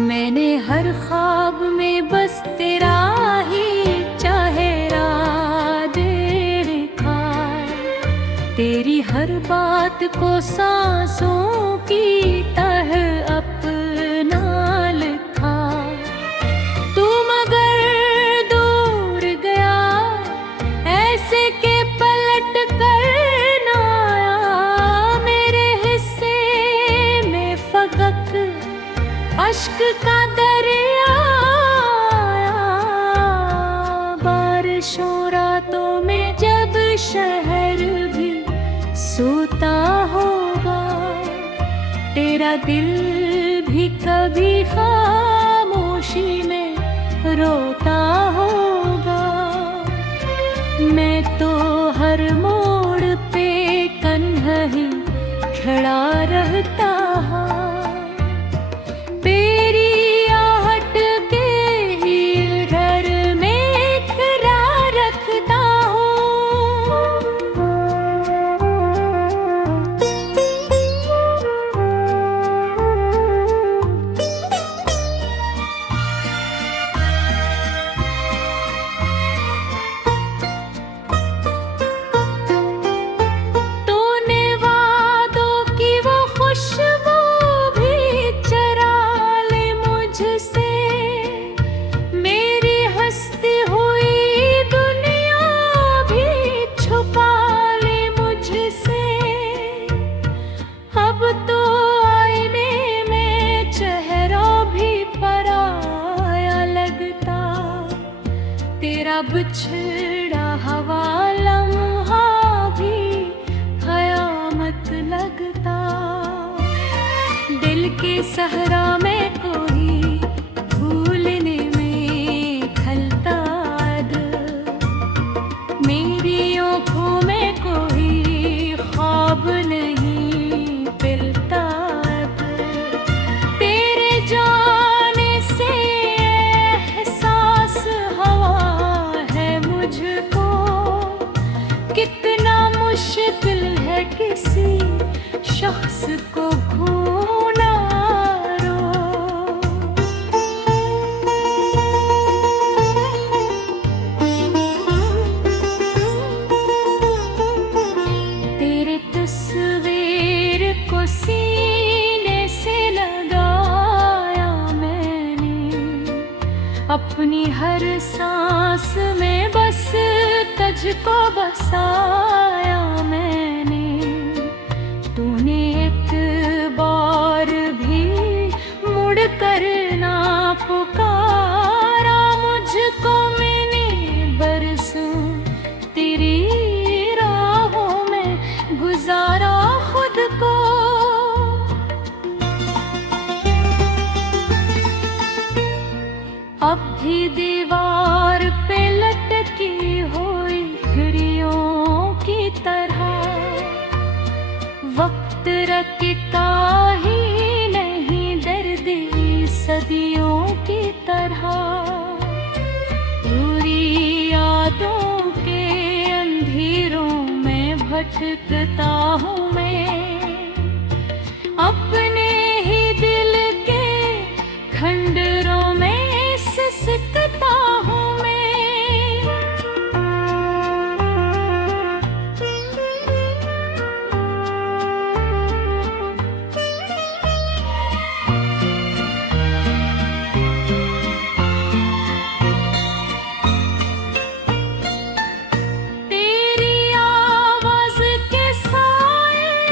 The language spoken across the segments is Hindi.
मैंने हर ख्वाब में बस तेरा ही चेहरा देखा, तेरी हर बात को सांसों की तरह अपना लिखा। तू मगर दूर गया ऐसे के पलट कर ना आया, मेरे हिस्से में फकक अश्क का दरिया आया। बारिशों रातों में जब शहर भी सोता होगा, तेरा दिल भी कभी खामोशी में रोता होगा। मैं तो हर मोड़ पे कन्ही खड़ा रहता, बिछड़ा हवा लम्हा भी क़यामत लगता। दिल के सहरा में कोई भूलने में खलता दिल, मेरी आँखों में कोई ख्वाब नहीं पिलता दिल। तेरे जाने से एहसास हवा मुझको, कितना मुश्किल है किसी शख्स को खोना रो। तेरे तस्वीर को सीने से लगाया मैंने, अपनी हर सांस में बस तुझको बसाया मैंने। तूने एक बार भी मुड़ कर ना पुकारा मुझको, मैंने बरसों तेरी राहों में गुजारा खुद को। अब भी दीवार पे लटकी हुई घड़ियों की तरह, वक्त रखता ही नहीं दर्दी सदियों की तरह। पूरी यादों के अंधेरों में भटकता हूँ मैं, अपने ही दिल के खंडरों में सिसकता हूँ मैं। तेरी आवाज़ के साए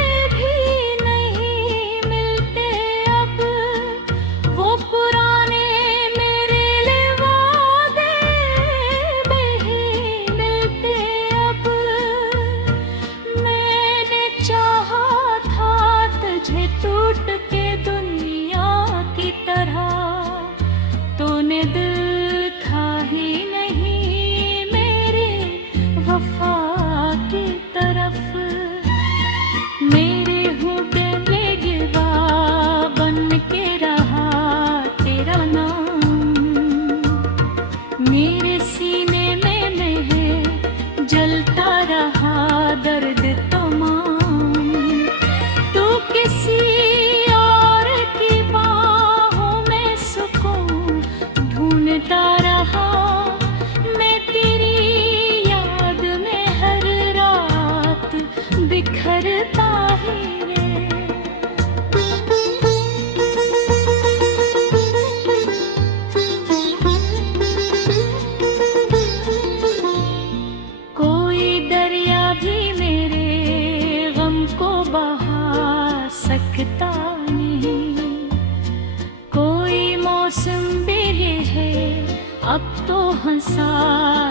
अब तो हंसा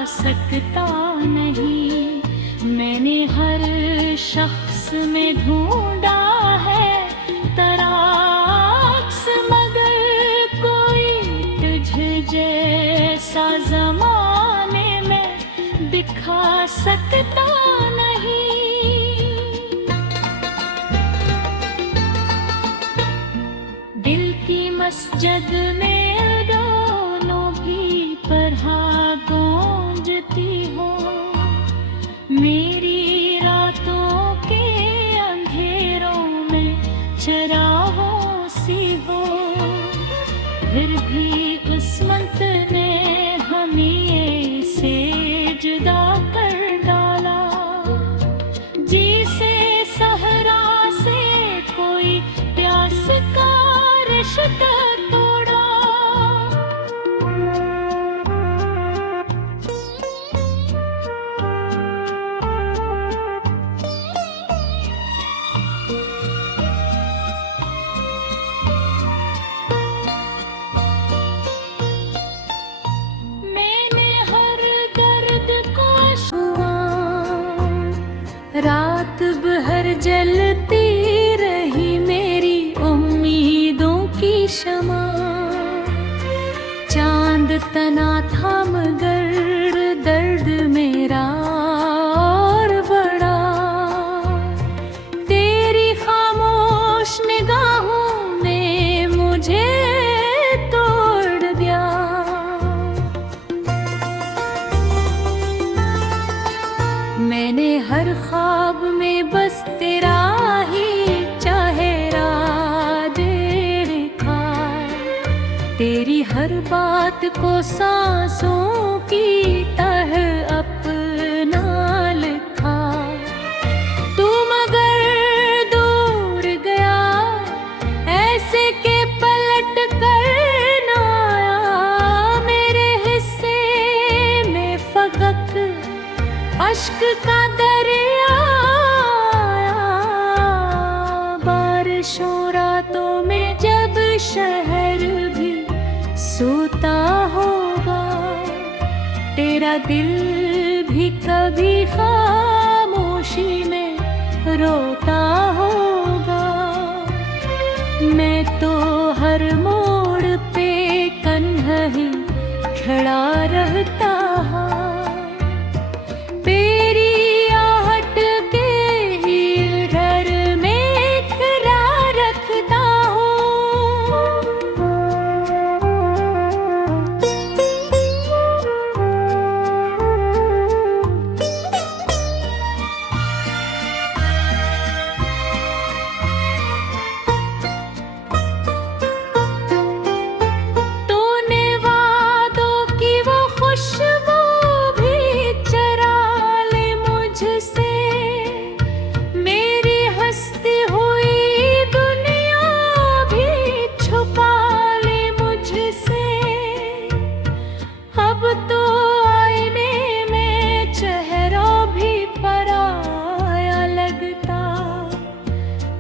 सकता नहीं। मैंने हर शख्स में ढूंढा है तराक्स, मगर कोई तुझ जैसा जमाने में दिखा सकता नहीं। दिल की मस्जिद में गूंजती हो, मेरी रातों के अंधेरों में चरागों सी हो। फिर भी उस्मत ने हमें से जुदा कर डाला, जी से सहरा से कोई प्यास का रिश्ता तोड़ा। रात भर जलती रही मेरी उम्मीदों की शमा, चांद तना था मगर दर्द मेरा और बड़ा। तेरी खामोश निगाहों ने मुझे तोड़ दिया। मैंने हर ख्वाब में बस तेरा ही चेहरा देखा, तेरी हर बात को सांसों की तह अपना लिखा। तू मगर दूर गया ऐसे के पलट कर ना आया। मेरे हिस्से में फकक अश्क का दरिया आया। बारिशों रातों में जब शहर भी सोता होगा, तेरा दिल भी कभी खामोशी में रोता होगा। मैं तो हर मोड़ पे कन्ही खड़ा रहता।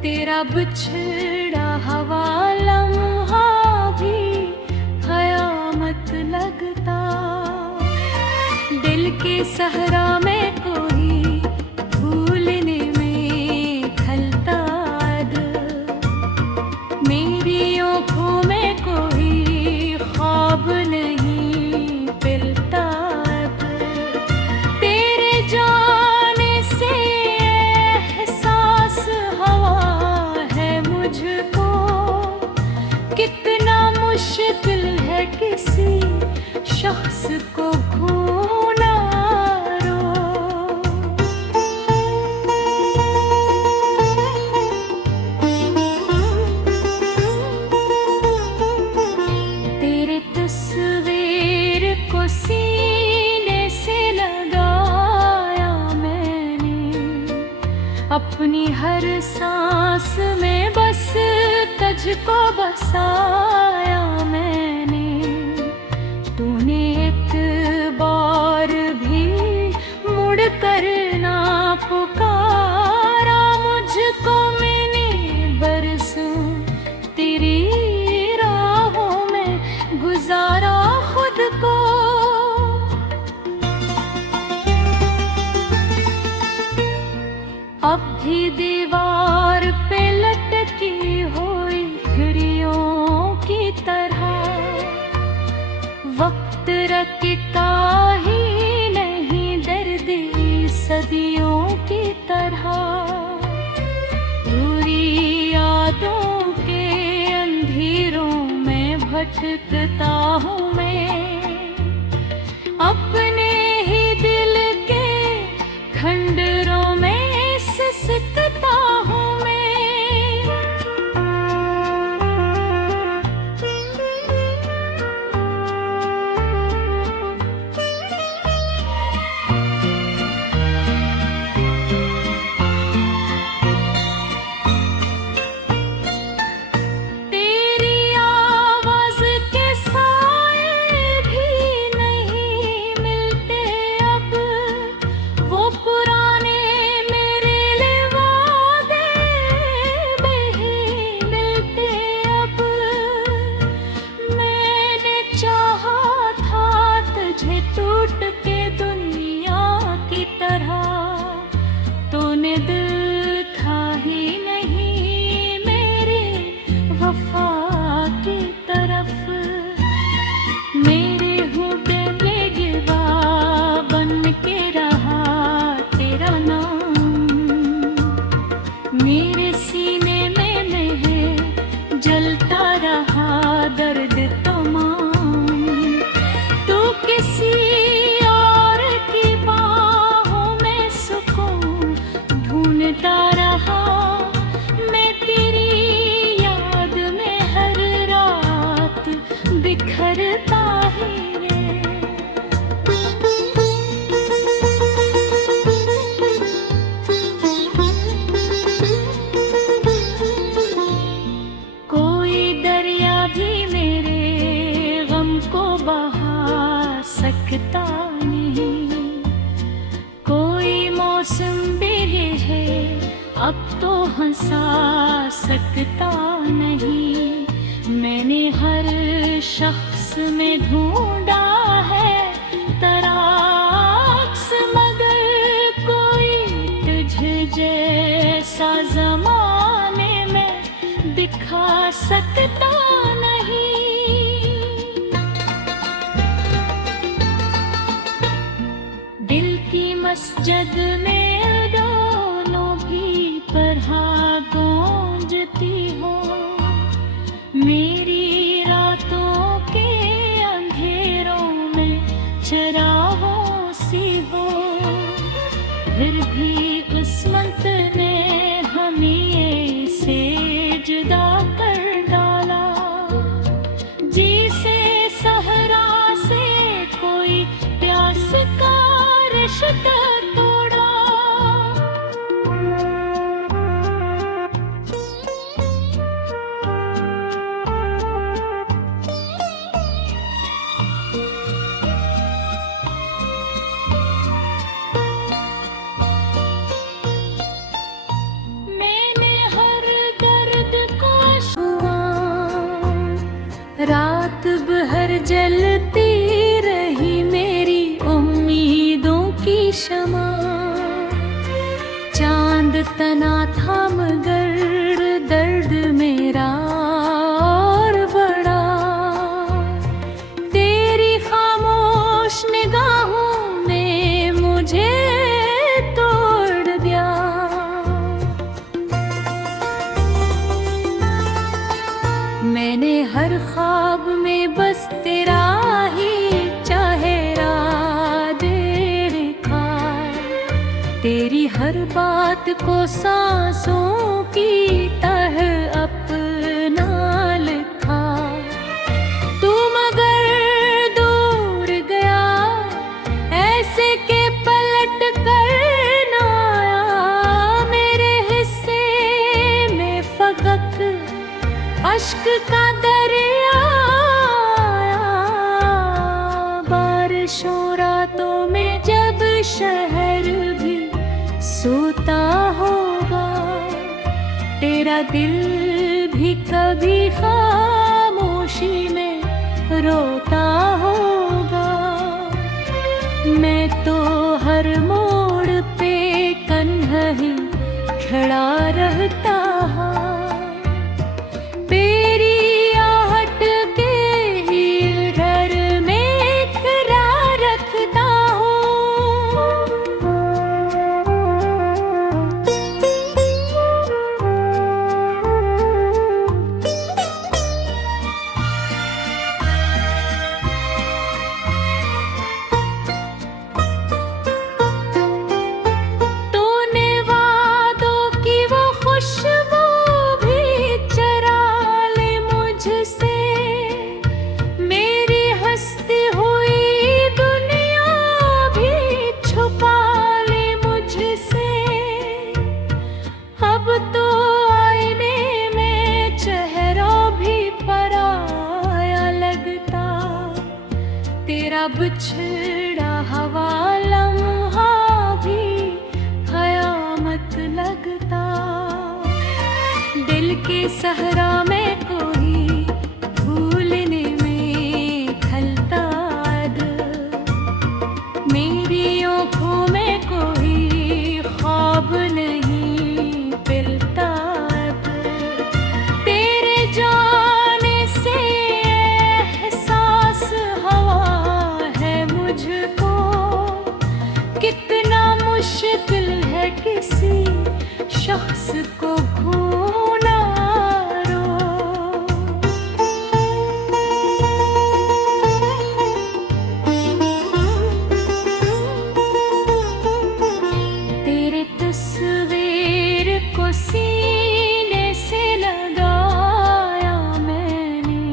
तेरा बिछड़ा हवा लम्हा भी क़यामत लगता। दिल के सहरा में कोई भूलने में खलता दिल, मेरी आँखों में कोई ख्वाब नहीं पिलता दिल। तेरे जाने से एहसास हवा है मुझको, कितना मुश्किल है किसी शख्स को खोना रो। तेरे तस्वीर को सीने से लगाया मैंने, अपनी हर सांस में बस तुझको बसाया मैंने। तूने एक बार भी मुड़ कर ना पुकारा मुझको। मैंने बरसों तेरी राहों में गुजारा खुद को। भटकता हूँ मैं, अपने ही दिल के खंडरों में सिसकता हूँ मैं। टूट के दुनिया की तरह तूने दिल था ही नहीं मेरे वफा की तरफ। मेरे होठों पे गिवा बन के रहा तेरा नाम, मेरे सीने में है जलता रहा दर्द तमाम। तू किसी और की बाहों में सुकून ढूंढता रहा, मैं तेरी याद में हर रात बिखरता ही रे। कोई दरिया भी मेरे गम को बहा सकता नहीं, कोई मौसम भी है अब तो हंसा सकता नहीं। मैंने हर शख्स में ढूंढा है तराक्स, मगर कोई तुझ जैसा जमाने में दिखा सकता नहीं। दिल की मस्जिद में दोनों भी तरह गूंजती हो, मेरी रातों के अंधेरों में चरागों सी हो। फिर भी किस्मत ने हमें से जुदा कर डाला, जी से सहरा से कोई प्यास का रिश्ता तोड़ा। मैंने हर दर्द को छुआ, रात भर जलती रही मेरी उम्मीदों की शमा। चांद तना था मगर दर्द मेरा और बड़ा, तेरी खामोश निगाहों ने मुझे तोड़ दिया। मैंने हर ख्वाब में बस तेरा ही चेहरा देखा, तेरी हर बात को सांसों की तरह अपना लिखा। तू मगर दूर गया ऐसे के पलट कर ना आया, मेरे हिस्से में फकत अश्क का दरिया आया। बारिशों रातों में जब शहर भी सोता होगा, तेरा दिल भी कभी खामोशी में रोता होगा। मैं तो हर मोड़ पे कन्ही खड़ा रहता, तेरी आहट के ही घर में खड़ा रखता हूँ। अब छिड़ा हवा लम्हा भी कयामत लगता। दिल के सहरा में कोई भूलने में खलता दिल। मेरी आँखों में कोई ख्वाब नहीं पिलता दिल। तेरे जाने से एहसास हवा है मुझको। कितना मुश्किल है किसी शख्स को खोना। तेरे तस्वीर को सीने से लगाया मैंने।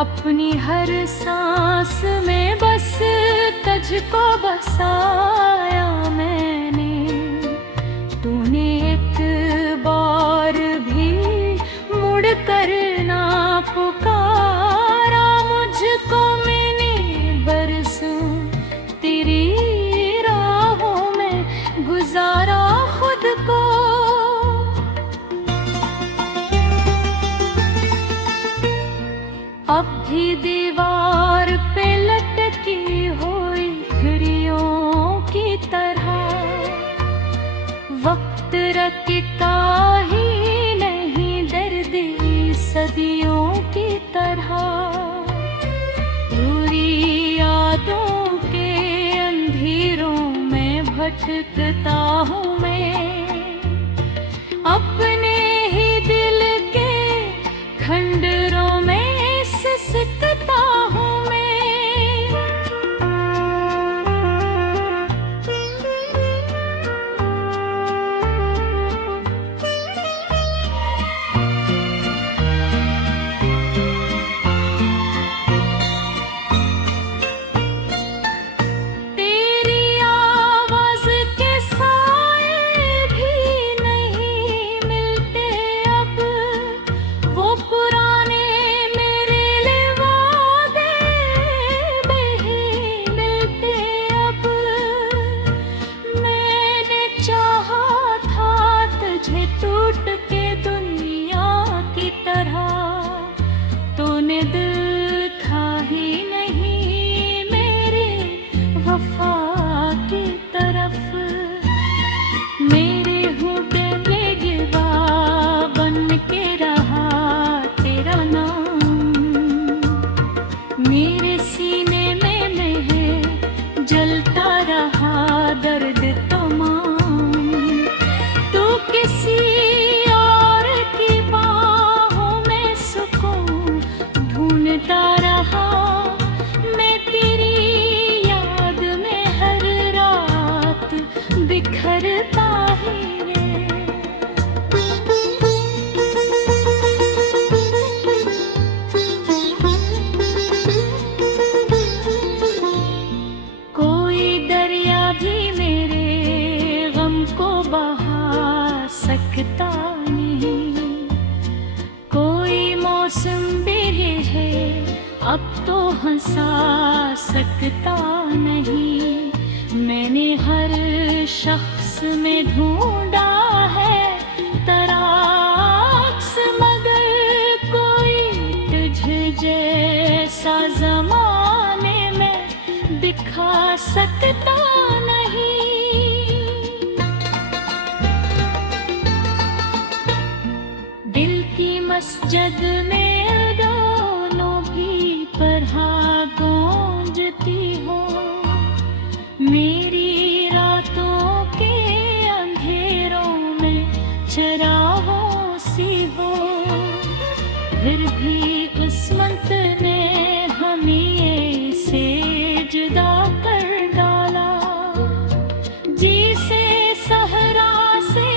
अपनी हर सांस में बस तुझको बसाया मैंने। तूने एक बार भी मुड़ कर ना पुकारा मुझको। मैंने बरसों तेरी राहों में गुजारा खुद को। अब भी दीवार पे लटकी हुई घड़ियों की तरह वक्त रखता ही नहीं दर्द सदियों की तरह। पूरी यादों के अंधेरों में भटकता हूँ मैं। अपने ही दिल के खंडरों में सिसकता हूँ मैं। तेरी आवाज के साए भी नहीं मिलते अब। वो पुराने मेरे लिए वादे नहीं मिलते अब। मैंने चाहा था तुझे टूट के दुनिया की तरह। तूने दिल था ही नहीं मेरे वफा की तरफ। मेरे होठों पे गिवा बन के रहा तेरा नाम। मेरे सीने में है जलता रहा दर्द तमाम। तू किसी और की बाहों में सुकून ढूंढता रहा। मैं तेरी याद में हर रात बिखरता ही रे। कोई दरिया भी मेरे गम को बहा सकता नहीं। कोई मौसम भी है अब तो हंसा सकता नहीं। मैंने हर शख्स में ढूंढा है तराक्स मगर कोई तुझ जैसा जमाने में दिखा सकता नहीं। दिल की मस्जिद में दोनों भी पढ़ा गूंजती हो। मेरी रातों के अंधेरों में चरागों सी हो। फिर भी किस्मत ने हमें से जुदा कर डाला। जी से सहरा से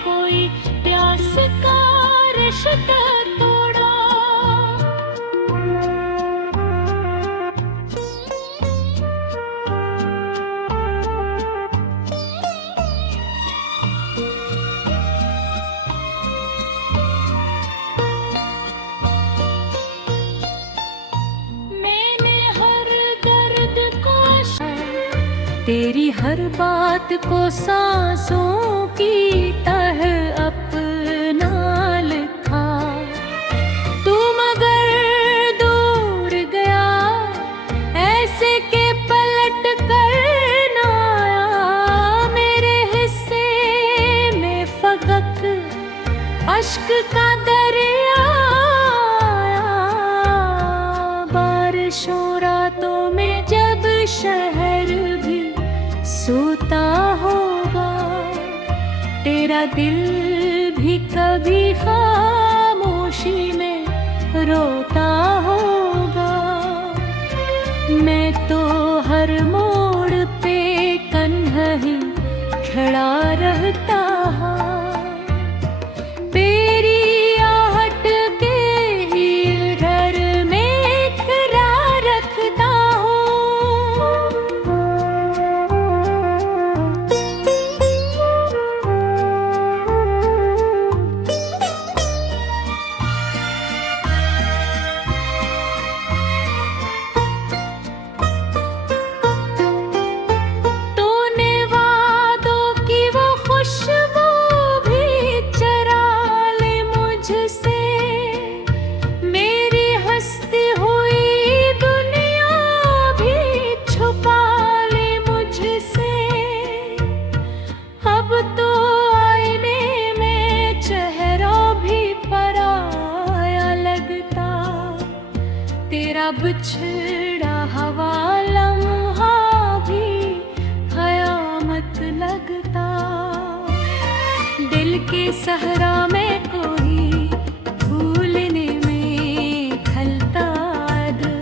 कोई प्यास का रिश्ता तोड़ा। तेरी हर बात को सांसों की तह अपना लिखा। तू मगर दूर गया ऐसे के पलट कर ना आया। मेरे हिस्से में फकक अश्क का दरिया आया। बारिशों रातों में जब शहर भी सोता होगा, तेरा दिल भी कभी खामोशी में रोता होगा। मैं तो हर मोड़ पे कन्ही खड़ा रहता। तेरी आहट के ही घर में खड़ा रखता बिछड़ा हवा लम्हा भी कयामत लगता। दिल के सहरा में कोई भूलने में खलता दिल।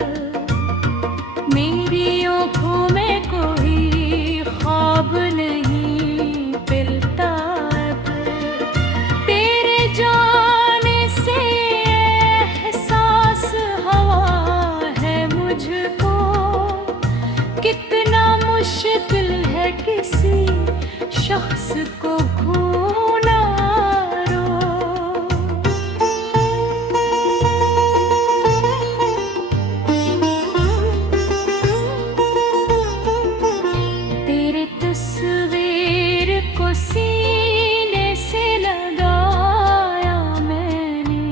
मेरी आँखों में कोई ख्वाब नहीं पिलता दिल। तेरे जाने से एहसास हवा मुझको कितना मुश्किल है किसी शख्स को खोना रो। तेरे तस्वीर को सीने से लगाया मैंने,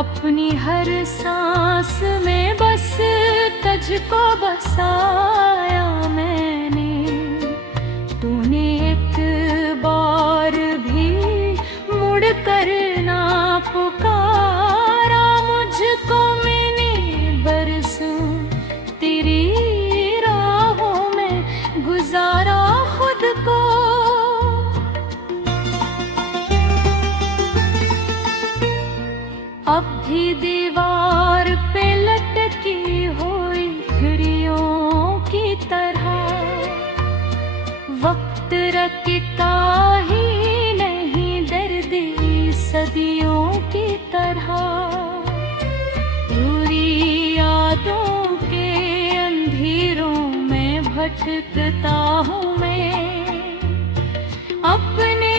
अपनी हर सांस में बस तुझको बसाया मैंने। तूने एक बार भी मुड़ कर ना पुकारा मुझको। मैंने बरसों तेरी राहों में गुजारा खुद को। अब भी दीवार पे लटकी हुई घड़ियों की तरह वक्त रखता ही नहीं दर्द सदियों की तरह। पूरी यादों के अंधेरों में भटकता हूँ मैं, अपने